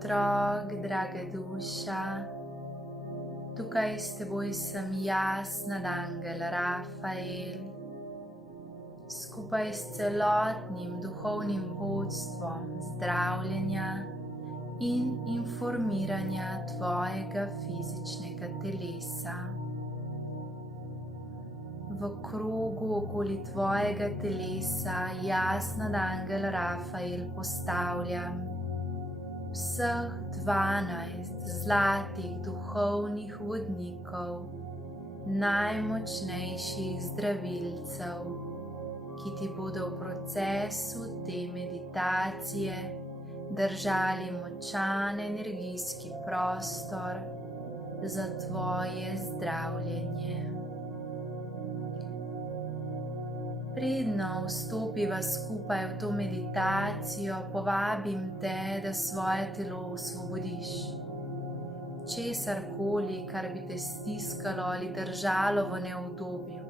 otrok, draga duša, tukaj s teboj sem jaz, nadangel Rafael, skupaj s celotnim duhovnim vodstvom zdravljenja in informiranja tvojega fizičnega telesa. V krogu okoli tvojega telesa jaz, nadangel Rafael, postavljam vseh 12 zlatih duhovnih vodnikov, najmočnejših zdravilcev, ki ti bodo v procesu te meditacije držali močan energijski prostor za tvoje zdravljenje. Predno vstopiva skupaj v to meditacijo, povabim te, da svoje telo osvobodiš. Česarkoli, kar bi te stiskalo ali držalo v neudobju.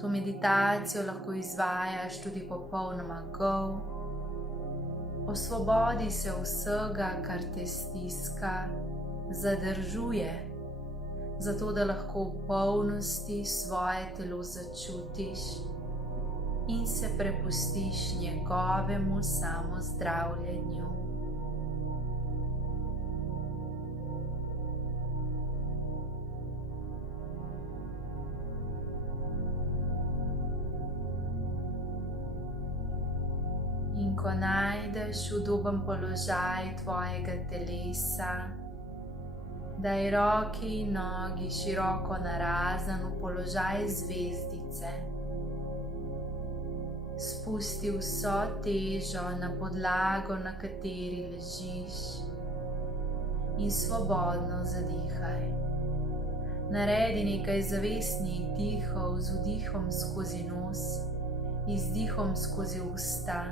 To meditacijo lahko izvajaš tudi popolnoma gol. Osvobodi se vsega, kar te stiska, zadržuje, zato da lahko v polnosti svoje telo začutiš in se prepustiš njegovemu samozdravljenju. In ko najdeš udoben položaj tvojega telesa, daj roki in nogi široko narazen v položaj zvezdice. Spusti vso težo na podlago, na kateri ležiš, in svobodno zadihaj. Naredi nekaj zavestnih dihov z vdihom skozi nos, izdihom skozi usta,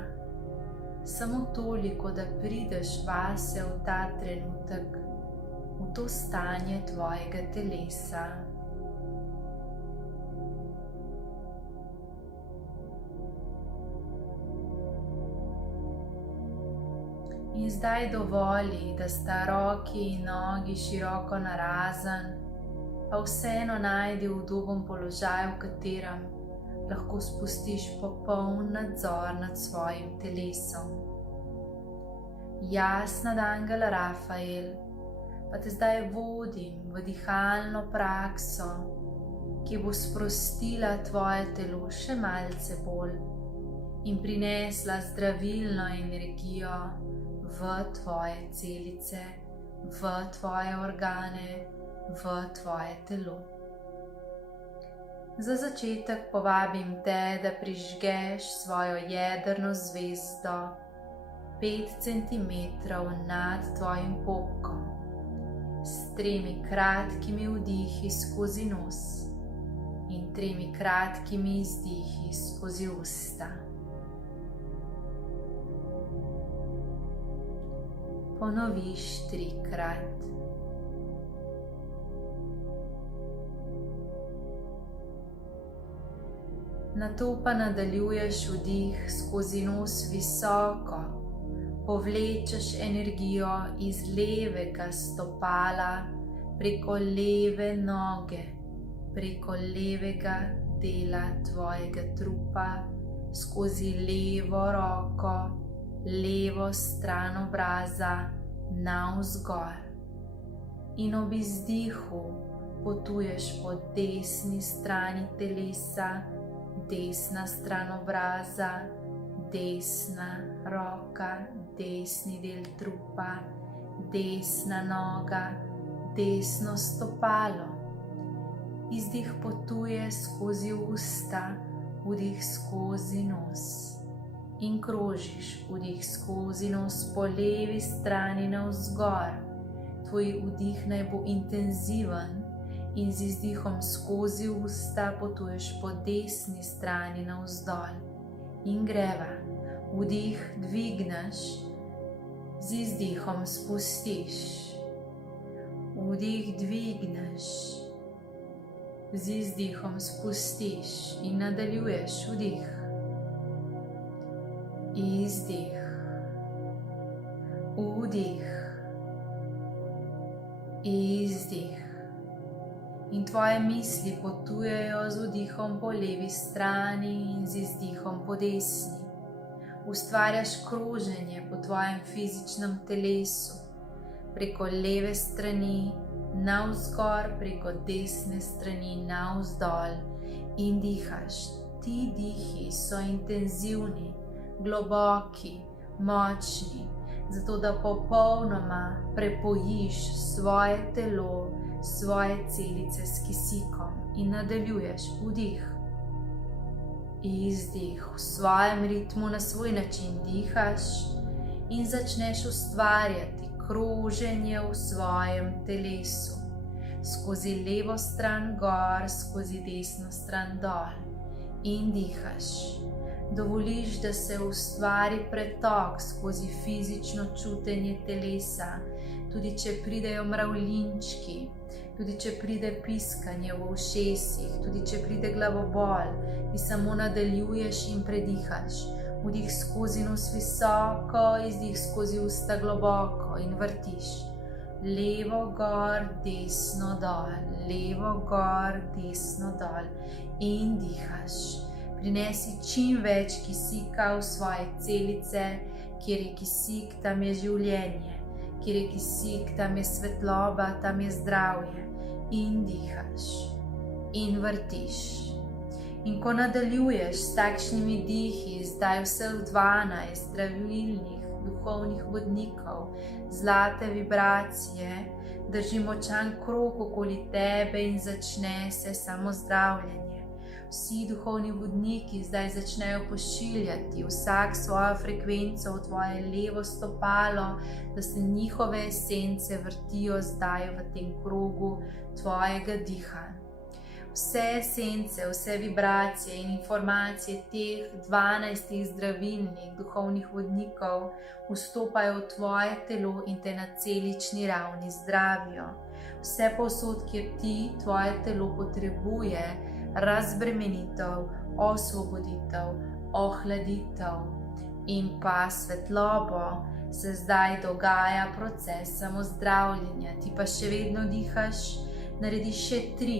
samo toliko, da prideš vase v ta trenutek, v to stanje tvojega telesa. In zdaj dovoli, da sta roki in nogi široko narazen, pa vseeno najdi udoben položaj, v katerem lahko spustiš popoln nadzor nad svojim telesom. Jaz, nadangel Rafael, pa te zdaj vodim v dihalno prakso, ki bo sprostila tvoje telo še malce bolj in prinesla zdravilno energijo v tvoje celice, v tvoje organe, v tvoje telo. Za začetek povabim te, da prižgeš svojo jedrno zvezdo 5 cm nad tvojim popkom s 3 kratkimi vdihi skozi nos in 3 kratkimi izdihi skozi usta. Ponoviš 3-krat. Nato pa nadaljuješ vdih skozi nos visoko, povlečeš energijo iz levega stopala preko leve noge, preko levega dela tvojega trupa, skozi levo roko, levo stran obraza navzgor. In ob izdihu potuješ po desni strani telesa, desna stran obraza, desna roka, desni del trupa, desna noga, desno stopalo. Izdih potuje skozi usta, vdih skozi nos. In krožiš vdih skozi nos po levi strani navzgor. Tvoj vdih naj bo intenziven in z izdihom skozi usta potuješ po desni strani navzdol. In greva. Vdih dvigneš, z izdihom spustiš. Vdih dvigneš, z izdihom spustiš in nadaljuješ vdih. Izdih, vdih, Izdih. In tvoje misli potujejo z vdihom po levi strani in z izdihom po desni. Ustvarjaš kroženje po tvojem fizičnem telesu, preko leve strani navzgor, preko desne strani navzdol in dihaš. Ti dihi so intenzivni, globoki, močni, zato da popolnoma prepojiš svoje telo, svoje celice s kisikom in nadaljuješ vdih. Izdih v svojem ritmu, na svoj način dihaš in začneš ustvarjati kroženje v svojem telesu. Skozi levo stran gor, skozi desno stran dol in dihaš. Dovoliš, da se ustvari pretok skozi fizično čutenje telesa, tudi če pridejo mravljinčki, tudi če pride piskanje v ušesih, tudi če pride glavobol, ti samo nadaljuješ in predihaš. Vdih skozi nos visoko, izdih skozi usta globoko in vrtiš. Levo gor, desno dol, levo gor, desno dol in dihaš. Prinesi čim več kisika v svoje celice, kjer je kisik, tam je življenje, kjer je kisik, tam je svetloba, tam je zdravje in dihaš in vrtiš. In ko nadaljuješ s takšnimi dihi, zdaj vseh 12 zdravilnih duhovnih vodnikov, zlate vibracije, drži močan krog okoli tebe in začne se samozdravljenje. Vsi duhovni vodniki zdaj začnejo pošiljati vsak svojo frekvenco v tvoje levo stopalo, da se njihove esence vrtijo zdaj v tem krogu tvojega diha. Vse esence, vse vibracije in informacije teh 12 zdravilnih duhovnih vodnikov vstopajo v tvoje telo in te na celični ravni zdravijo. Vse povsod, kjer ti, tvoje telo potrebuje razbremenitev, osvoboditev, ohladitev in pa svetlobo, se zdaj dogaja proces samozdravljenja. Ti pa še vedno dihaš, narediš še 3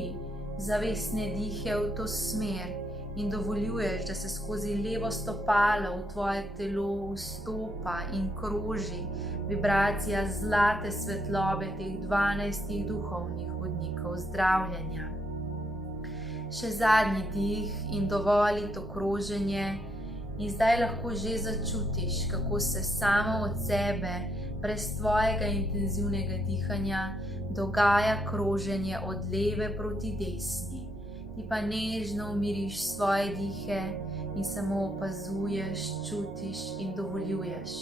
zavestne dihe v to smer in dovoljuješ, da se skozi levo stopalo v tvoje telo vstopa in kroži vibracija zlate svetlobe teh 12 duhovnih vodnikov zdravljenja. Še zadnji dih in dovoli to kroženje in zdaj lahko že začutiš, kako se samo od sebe, brez tvojega intenzivnega dihanja, dogaja kroženje od leve proti desni. Ti pa nežno umiriš svoje dihe in samo opazuješ, čutiš in dovoljuješ,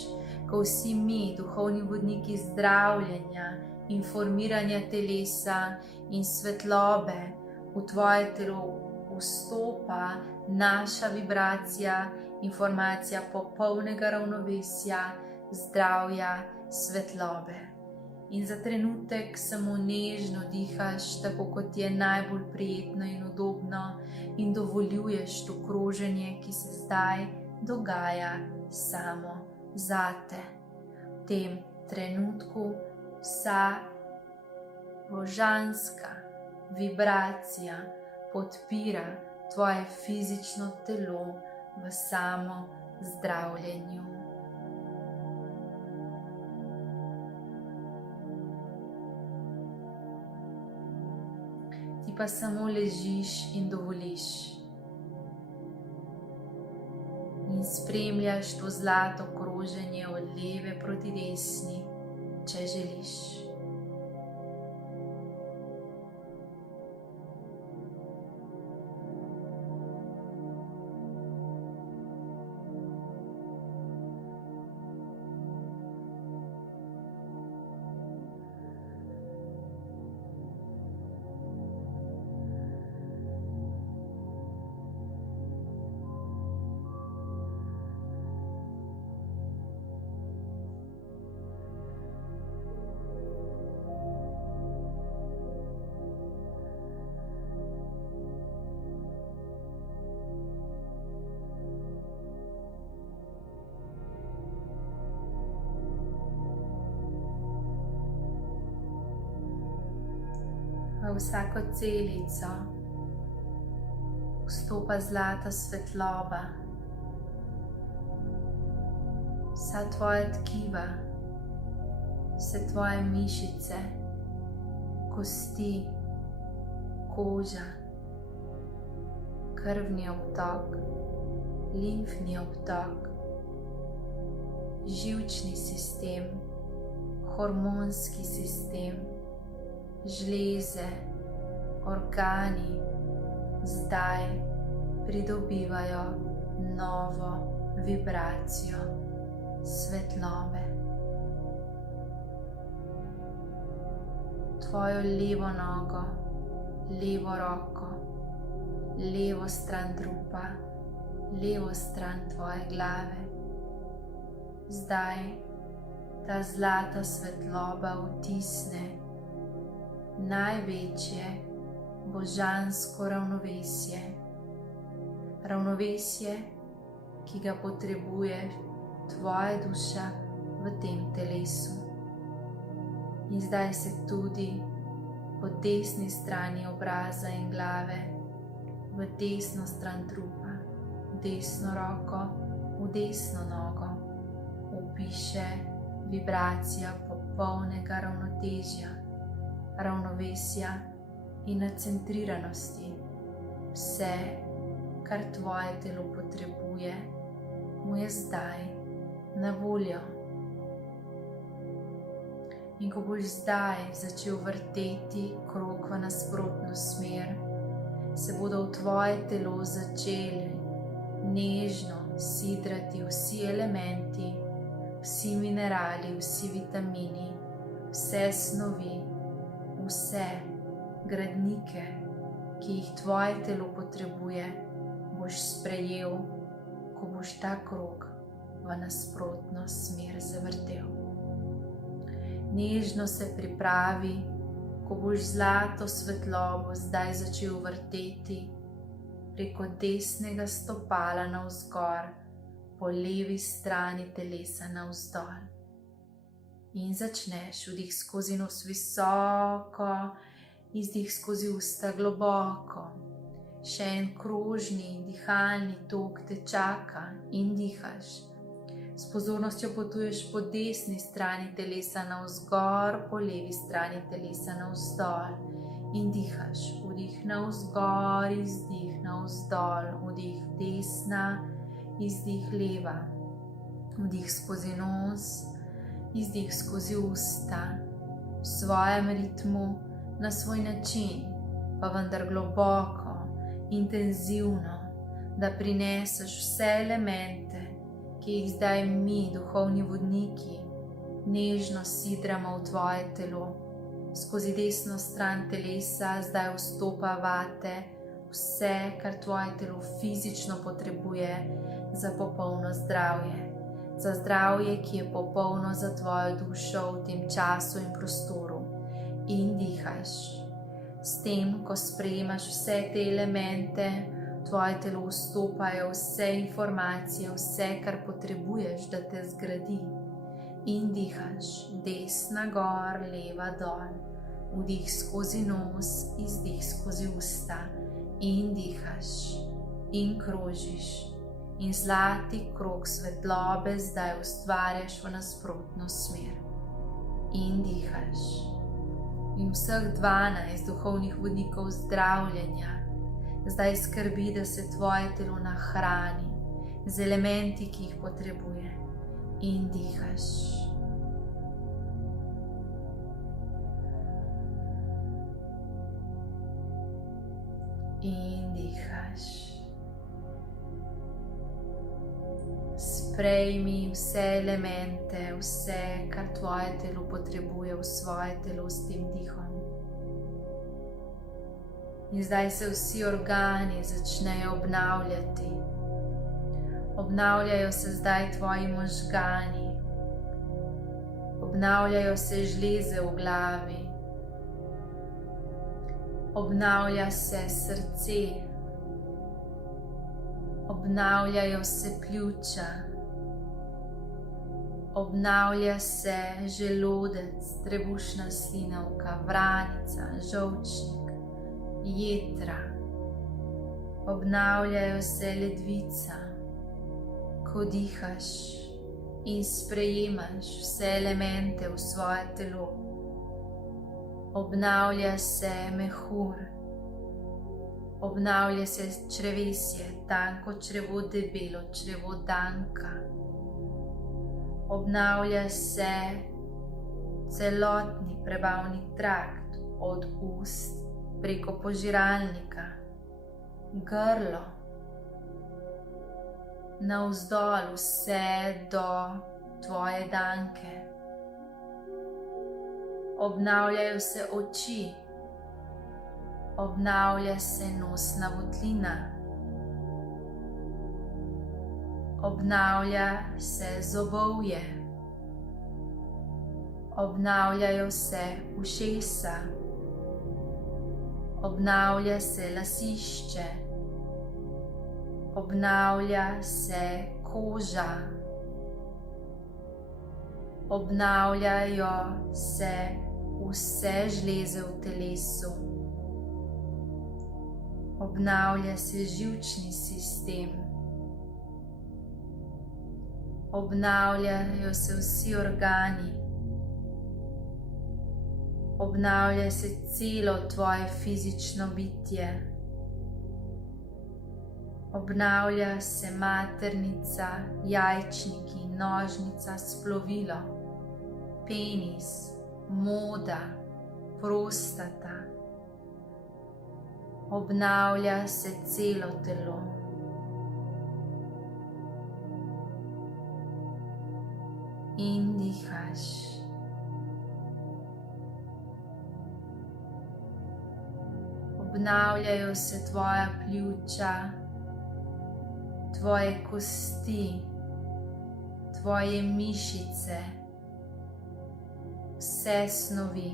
ko vsi mi, duhovni vodniki zdravljenja, informiranja telesa in svetlobe, v tvoje telo vstopa naša vibracija, informacija popolnega ravnovesja, zdravja, svetlobe. In za trenutek samo nežno dihaš, tako kot je najbolj prijetno in udobno, in dovoljuješ to kroženje, ki se zdaj dogaja samo zate. V tem trenutku vsa božanska vibracija podpira tvoje fizično telo v samo zdravljenju. Ti pa samo ležiš in dovoliš in spremljaš to zlato kroženje od leve proti desni, če želiš. vsako celico vstopa zlata svetloba. Vsa tvoja tkiva, vse tvoje mišice, kosti, koža, krvni obtok, limfni obtok, živčni sistem, hormonski sistem, žleze, organi zdaj pridobivajo novo vibracijo svetlobe. Tvojo levo nogo, levo roko, levo stran trupa, levo stran tvoje glave. Zdaj ta zlata svetloba vtisne največje božansko ravnovesje. Ravnovesje, ki ga potrebuje tvoja duša v tem telesu. In zdaj se tudi po desni strani obraza in glave, v desno stran trupa, desno roko, v desno nogo, vpiše vibracija popolnega ravnotežja, ravnovesja in nacentriranosti. Vse, kar tvoje telo potrebuje, mu je zdaj na voljo. In ko boš zdaj začel vrteti krog v nasprotno smer, se bodo v tvoje telo začeli nežno sidrati vsi elementi, vsi minerali, vsi vitamini, vse snovi, vse gradnike, ki jih tvoje telo potrebuje, boš sprejel, ko boš ta krog v nasprotno smer zavrtel. Nežno se pripravi, ko boš zlato svetlobo zdaj začel vrteti preko desnega stopala navzgor, po levi strani telesa navzdol. In začneš vdih skozi nos visoko, izdih skozi usta globoko. Še en krožni dihalni tok te čaka in dihaš. S pozornostjo potuješ po desni strani telesa navzgor, po levi strani telesa navzdol in dihaš. Vdih navzgor, izdih navzdol, vdih desna, izdih leva. Vdih skozi nos, izdih skozi usta, v svojem ritmu, na svoj način, pa vendar globoko, intenzivno, da prineseš vse elemente, ki jih zdaj mi, duhovni vodniki, nežno sidramo v tvoje telo. Skozi desno stran telesa zdaj vstopa vate vse, kar tvoje telo fizično potrebuje za popolno zdravje. Za zdravje, ki je popolno za tvojo dušo v tem času in prostoru. In dihaš. S tem, ko sprejemaš vse te elemente, v tvoje telo vstopajo vse informacije, vse, kar potrebuješ, da te zgradi. In dihaš. Desna gor, leva dol. Vdih skozi nos, izdih skozi usta. In dihaš. In krožiš. In zlati krog svetlobe zdaj ustvarjaš v nasprotno smer. In dihaš. In vseh 12 duhovnih vodnikov zdravljenja zdaj skrbi, da se tvoje telo nahrani z elementi, ki jih potrebuje. In dihaš. In dihaš. Sprejmi vse elemente, vse, kar tvoje telo potrebuje v svoje telo s tem dihom. In zdaj se vsi organi začnejo obnavljati. Obnavljajo se zdaj tvoji možgani. Obnavljajo se žleze v glavi. Obnavlja se srce. Obnavljajo se pljuča. Obnavlja se želodec, trebušna slinavka, vranica, žolčnik. jetra, obnavljajo se ledvica, ko dihaš in sprejemaš vse elemente v svoje telo. Obnavlja se mehur, obnavlja se črevesje, tanko črevo, debelo črevo, danka. Obnavlja se celotni prebavni trakt od ust preko požiralnika, grlo, navzdol vse do tvoje danke. Obnavljajo se oči, obnavlja se nosna votlina, obnavlja se zobovje, obnavljajo se ušesa, obnavlja se lasišče, obnavlja se koža, obnavljajo se vse žleze v telesu, obnavlja se živčni sistem, obnavljajo se vsi organi, obnavlja se celo tvoje fizično bitje, obnavlja se maternica, jajčniki, nožnica, splovilo, penis, moda, prostata. Obnavlja se celo telo. In dihaš. Obnavljajo se tvoja pljuča, tvoje kosti, tvoje mišice, vse snovi.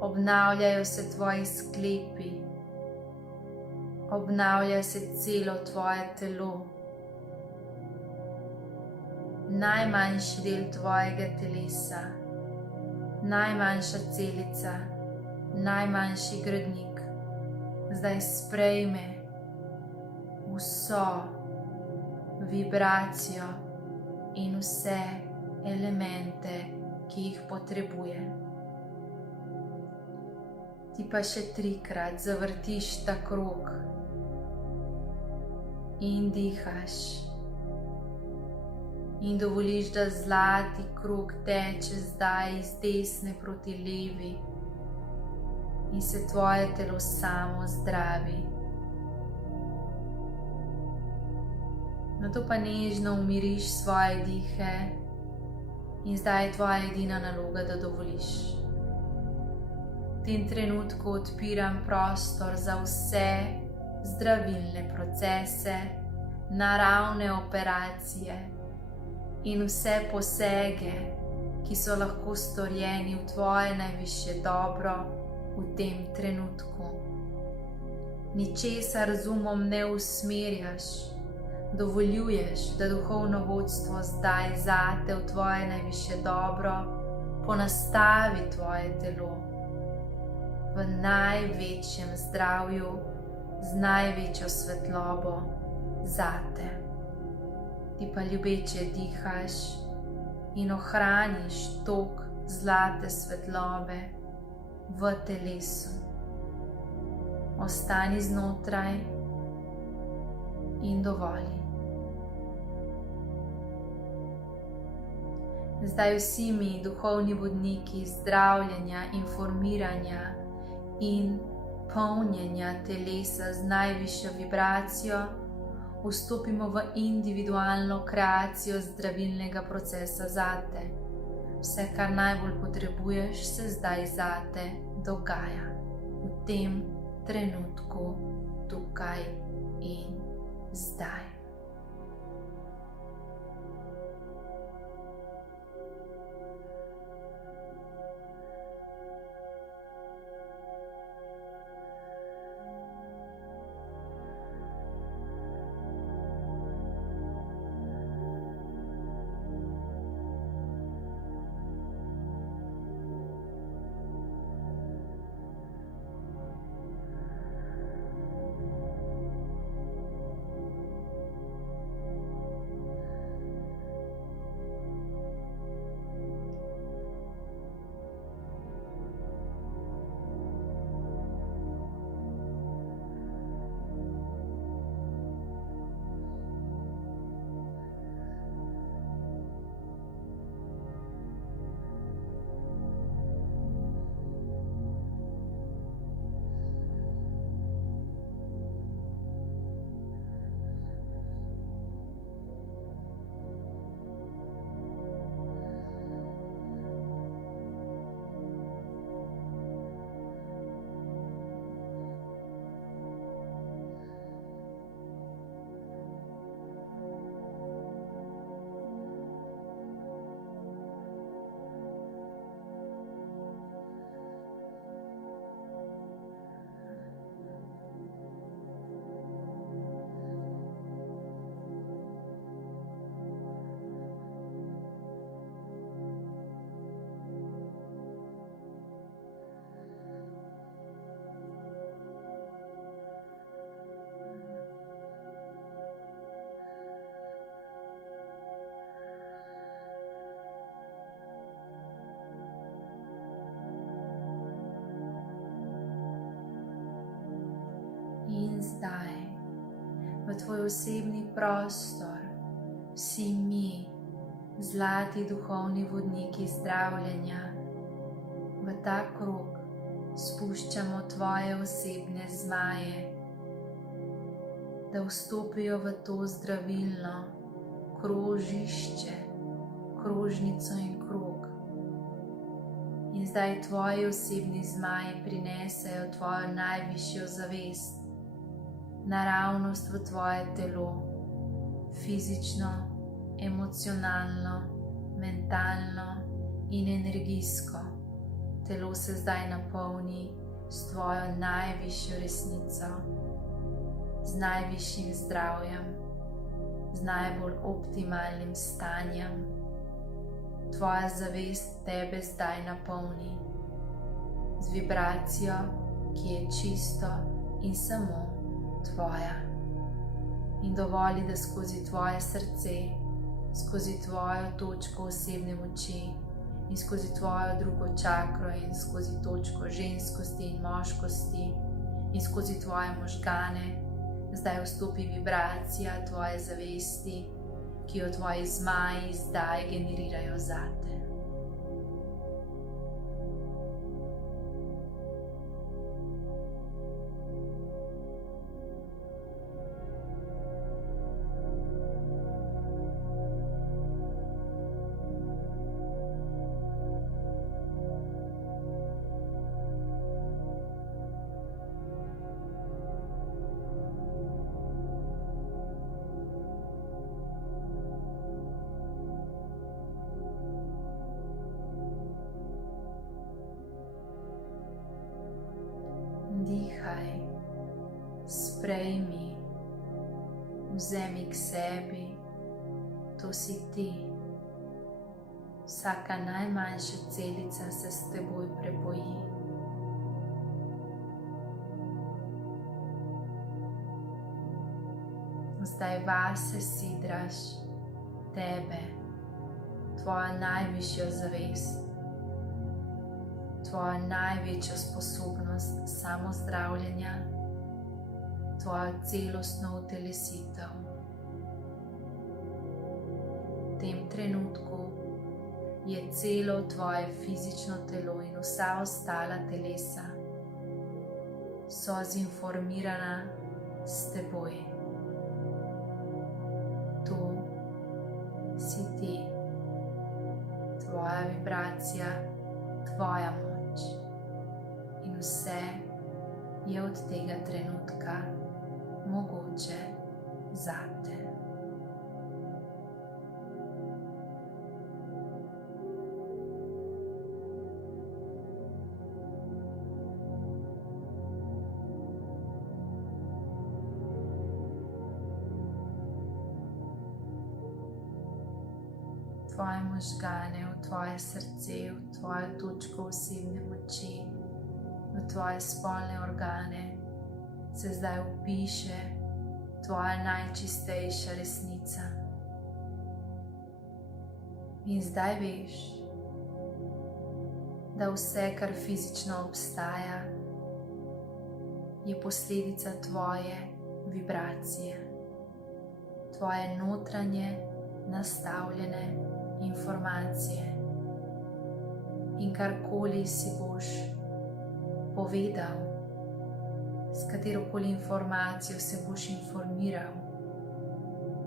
Obnavljajo se tvoji sklepi, obnavlja se celo tvoje telo. Najmanjši del tvojega telesa, najmanjša celica, najmanjši gradnik, zdaj sprejme vso vibracijo in vse elemente, ki jih potrebuje. Ti pa še 3-krat zavrtiš ta krog in dihaš. In dovoliš, da zlati krog teče zdaj iz desne proti levi in se tvoje telo samo zdravi. Nato pa nežno umiriš svoje dihe in zdaj je tvoja edina naloga, da dovoliš. V tem trenutku odpiram prostor za vse zdravilne procese, naravne operacije in vse posege, ki so lahko storjeni v tvoje najvišje dobro v tem trenutku. Ničesar z umom ne usmerjaš, dovoljuješ, da duhovno vodstvo zdaj zate v tvoje najvišje dobro ponastavi tvoje telo v največjem zdravju, z največjo svetlobo zate. Ti pa ljubeče dihaš in ohraniš tok zlate svetlobe v telesu. Ostani znotraj in dovoli. Zdaj vsi mi, duhovni vodniki zdravljenja, informiranja in polnjenja telesa z najvišjo vibracijo, vstopimo v individualno kreacijo zdravilnega procesa zate. Vse, kar najbolj potrebuješ, se zdaj zate dogaja. V tem trenutku, tukaj in zdaj. In zdaj v tvoj osebni prostor vsi mi, zlati duhovni vodniki zdravljenja, v ta krog spuščamo tvoje osebne zmaje, da vstopijo v to zdravilno krožišče, krožnico in krog. In zdaj tvoji osebni zmaji prinesejo tvojo najvišjo zavest, naravnost v tvoje telo, fizično, emocionalno, mentalno in energijsko. Telo se zdaj napolni s tvojo najvišjo resnico, z najvišjim zdravjem, z najbolj optimalnim stanjem. Tvoja zavest tebe zdaj napolni z vibracijo, ki je čisto in samo tvoja. In dovoli, da skozi tvoje srce, skozi tvojo točko osebne moči in skozi tvojo drugo čakro in skozi točko ženskosti in moškosti in skozi tvoje možgane, zdaj vstopi vibracija tvoje zavesti, ki jo tvoji zmaji zdaj generirajo zate. Dihaj, sprejmi, vzemi k sebi, to si ti. Vsaka najmanjša celica se s teboj prepoji. Zdaj vase sidraš tebe, tvojo najvišjo zavest, tvojo največjo sposobnost samozdravljenja, tvojo celostno utelesitev. V tem trenutku je celo tvoje fizično telo in vsa ostala telesa so zinformirana s teboj. To si ti, tvoja vibracija, tvoja moč in vse je od tega trenutka mogoče zate. Tvoje možgane, v tvoje srce, v tvojo točko osebne moči, v tvoje spolne organe se zdaj vpiše tvoja najčistejša resnica. In zdaj veš, da vse, kar fizično obstaja, je posledica tvoje vibracije, tvoje notranje nastavljene informacije. In karkoli si boš povedal, s katerokoli informacijo se boš informiral,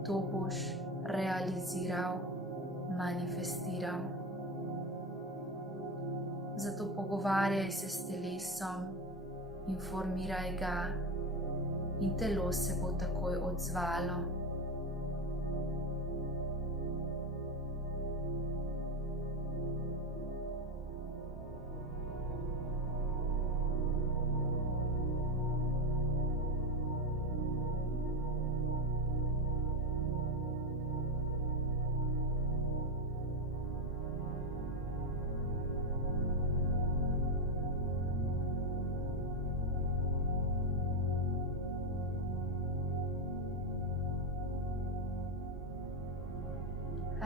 to boš realiziral, manifestiral. Zato pogovarjaj se s telesom, informiraj ga in telo se bo takoj odzvalo.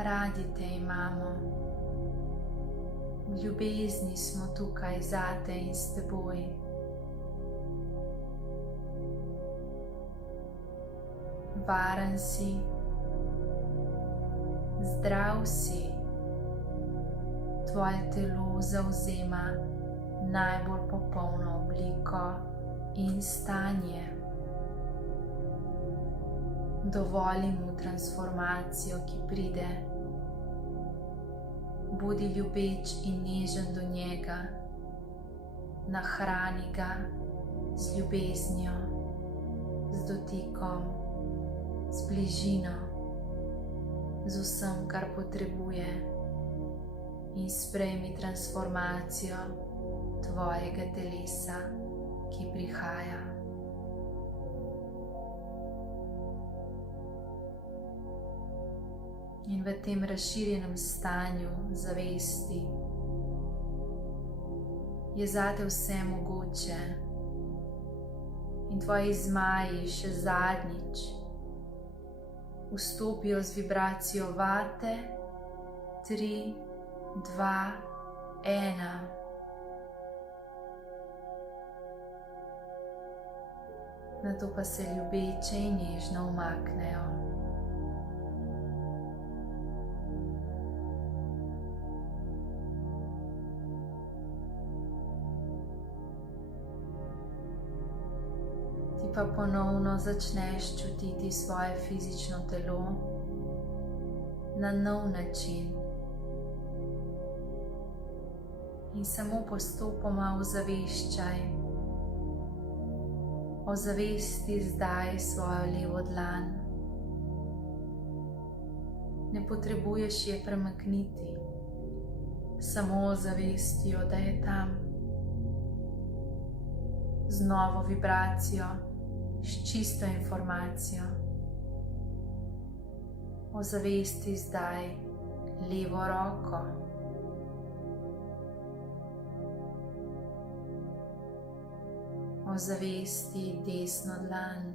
Radi te imamo, v ljubezni smo tukaj zate in s teboj. varen si, zdrav si. Tvoje telo zavzema najbolj popolno obliko in stanje. Dovoli mu transformacijo, ki pride. Bodi ljubeč in nežen do njega. Nahrani ga z ljubeznijo, z dotikom, z bližino, z vsem, kar potrebuje, in sprejmi transformacijo tvojega telesa, ki prihaja. In v tem razširjenem stanju zavesti je zate vse mogoče in tvoji zmaji še zadnjič vstopijo z vibracijo vate 3, 2, 1. Nato pa se ljubeče in nežno umaknejo. Pa ponovno začneš čutiti svoje fizično telo na nov način in samo postopoma ozaveščaj. Ozavesti zdaj svojo levo dlan. Ne potrebuješ je premakniti, samo ozavestijo, da je tam. Z novo vibracijo, s čisto informacijo. Ozavesti zdaj levo roko. Ozavesti desno dlan.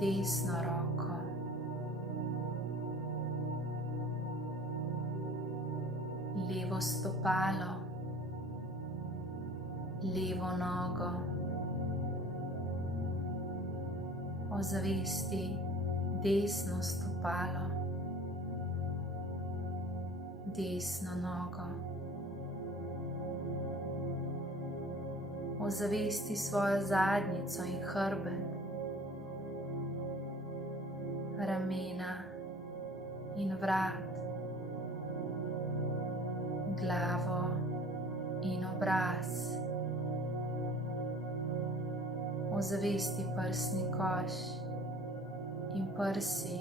Desno roko. Levo stopalo. Levo nogo. Ozavesti desno stopalo, desno nogo. Ozavesti svojo zadnjico in hrbet, ramena in vrat, glavo in obraz. Ozavesti prsni koš in prsi.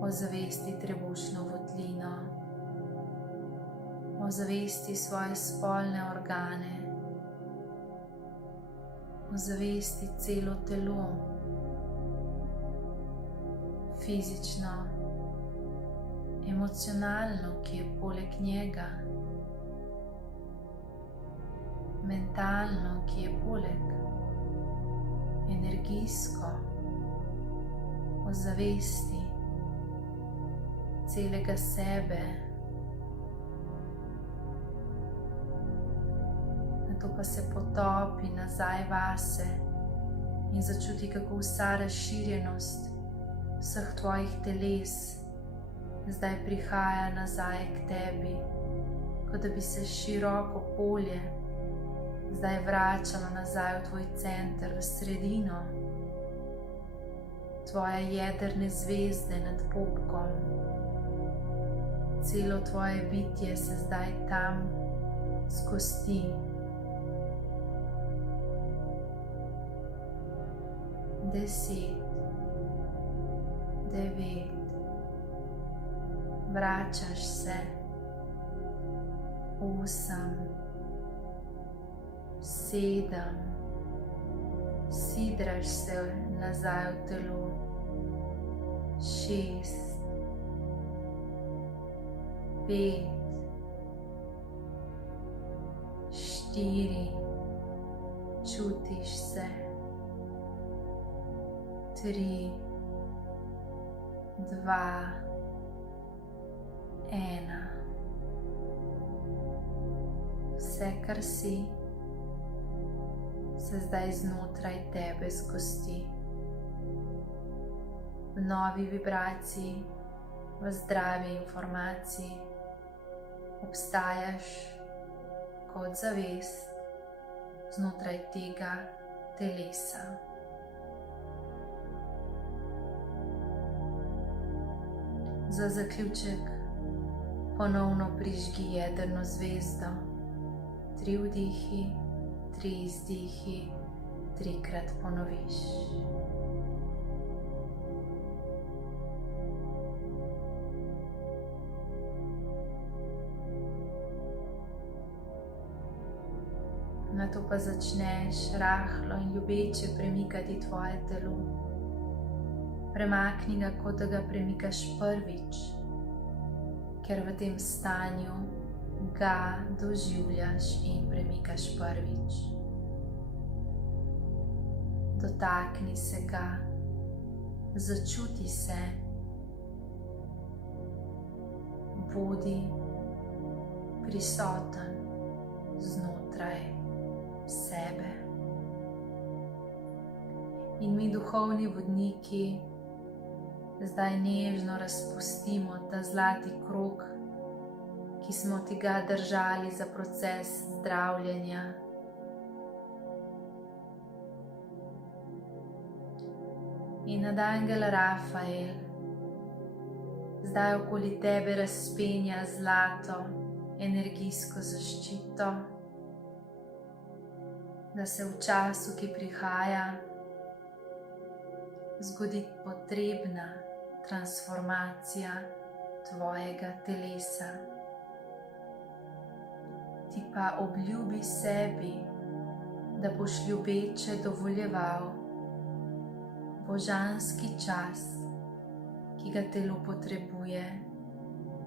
Ozavesti trebušno votlino. Ozavesti svoje spolne organe. Ozavesti celo telo, fizično, emocionalno, ki je poleg njega, mentalno, ki je poleg, energijsko. Ozavesti celega sebe. Nato pa se potopi nazaj vase in začuti, kako vsa razširjenost vseh tvojih teles zdaj prihaja nazaj k tebi, kot da bi se široko polje zdaj vračalo nazaj v tvoj center, v sredino, tvoje jedrne zvezde nad popkom. Celo tvoje bitje se zdaj tam skosti. Deset, 9, vračaš se. 8, 7, sidraš se nazaj v telo. 6, 5, 4, čutiš se. 3, 2, 1. Vse, kar si, se zdaj znotraj tebe zgosti. V novi vibraciji, v zdravi informaciji obstajaš kot zavest znotraj tega telesa. Za zaključek ponovno prižgi jedrno zvezdo. 3 vdihi, 3 izdihi, 3-krat ponoviš. Nato pa začneš rahlo in ljubeče premikati tvoje telo. Premakni ga, kot da ga premikaš prvič, ker v tem stanju ga doživljaš in premikaš prvič. Dotakni se ga, začuti se, bodi prisoten znotraj sebe. In mi, duhovni vodniki, zdaj nežno razpustimo ta zlati krog, ki smo ti ga držali za proces zdravljenja. In Arhangel Rafael zdaj okoli tebe razpenja zlato energijsko zaščito, da se v času, ki prihaja, zgodi potrebna transformacija tvojega telesa. Ti pa obljubi sebi, da boš ljubeče dovoljeval božanski čas, ki ga telo potrebuje,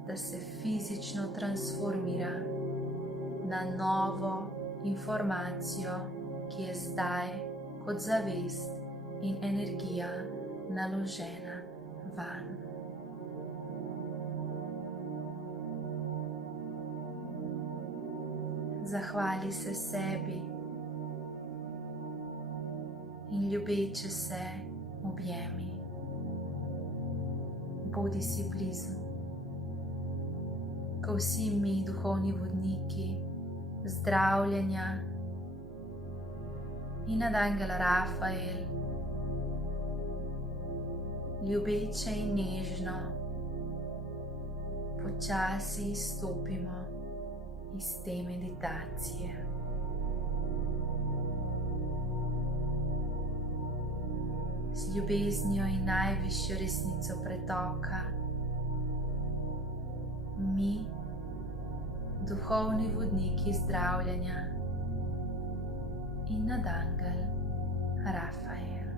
da se fizično transformira na novo informacijo, ki je zdaj kot zavest in energija naložena vanj. Zahvali se sebi in ljubeče se objemi. Bodi si blizu, ko vsi mi, duhovni vodniki zdravljenja in Arhangel Rafael, ljubeče in nežno počasi izstopimo iz te meditacije. Z ljubeznijo in najvišjo resnico pretoka mi, duhovni vodniki zdravljenja in Arhangel Rafael.